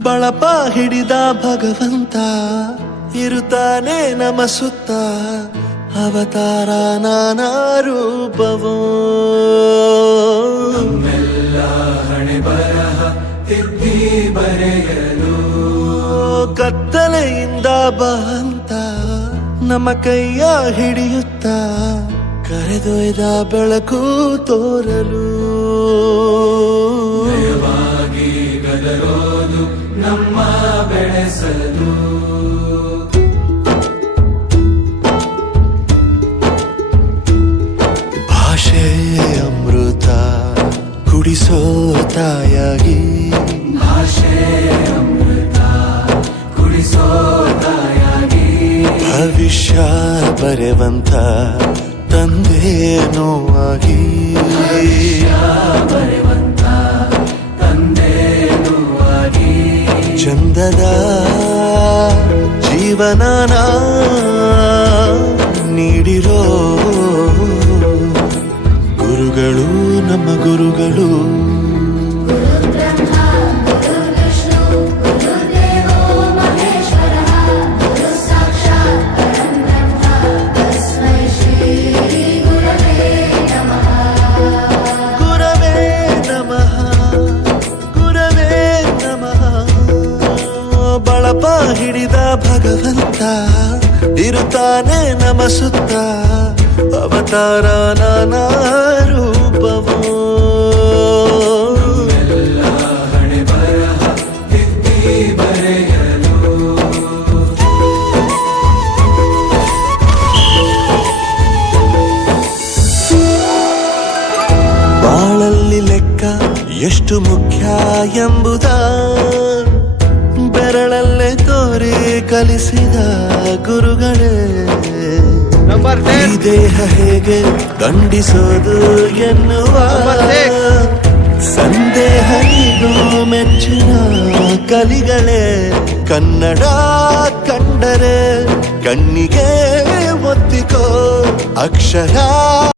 ಬಳಪ ಹಿಡಿದ ಭಗವಂತ ಇರುತ್ತಾನೆ ನಮ ಸುತ್ತ ಅವತಾರ ನಾನಾ ರೂಪವೋ ನಮ್ಮೆಲ್ಲ ಹಣೆ ಬರಹ ತಿದ್ದಿ ಬರೆಯಲು ಕತ್ತಲೆಯಿಂದ ಬಂತ ನಮ್ಮ ಕೈಯ ಹಿಡಿಯುತ್ತ ಕರೆದೊಯ್ದ ಬೆಳಕು ತೋರಲು ನಯವಾಗಿ ಗದರೋದು ನಮ್ಮ ಬೆಳೆಸಲು ಭಾಷೆ ಅಮೃತ ಕುಡಿಸೋ ತಾಯಾಗಿ ಭಾಷೆ ಅಮೃತ ಕುಡಿಸೋ ತಾಯಾಗಿ ಭವಿಷ್ಯ ಬರೆವಂತ ತಂದೇನೋ ಆಗಿ ಬರೆವಂತ ತಂದೇನೂ ಆಗಿ ಚಂದದ ಜೀವನನ ನೀಡಿರೋ ಗುರುಗಳು ನಮ್ಮ ಗುರುಗಳು ಗುರವೇ ನಮಃ ಗುರವೇ ನಮಃ ಬಳಪ ಹಿಡಿದ ಭಗವಂತ ಇರುತ್ತಾನೆ ನಮ ಸುತ್ತ ಅವತಾರ ನಾನಾ ರೂಪವೋ ಎಲ್ಲ ಹಣೆ ಬರಹ ತಿದ್ದಿ ಬರೆಯಲು ಬಾಳಲ್ಲಿ ಲೆಕ್ಕ ಎಷ್ಟು ಮುಖ್ಯ ಎಂಬುದ ಬೆರಳಲ್ಲೇ ತೋರಿ ಕಲಿಸಿದ ಗುರುಗಳೇ ಈ ದೇಹ ಹೇಗೆ ದಂಡಿಸೋದು ಎನ್ನುವ ಸಂದೇಹನಿಗೂ ಮೆಚ್ಚಿನ ಕಲಿಗಳೇ ಕನ್ನಡ ಕಂಡರೆ ಕಣ್ಣಿಗೆ ಒತ್ತಿಕೋ ಅಕ್ಷರ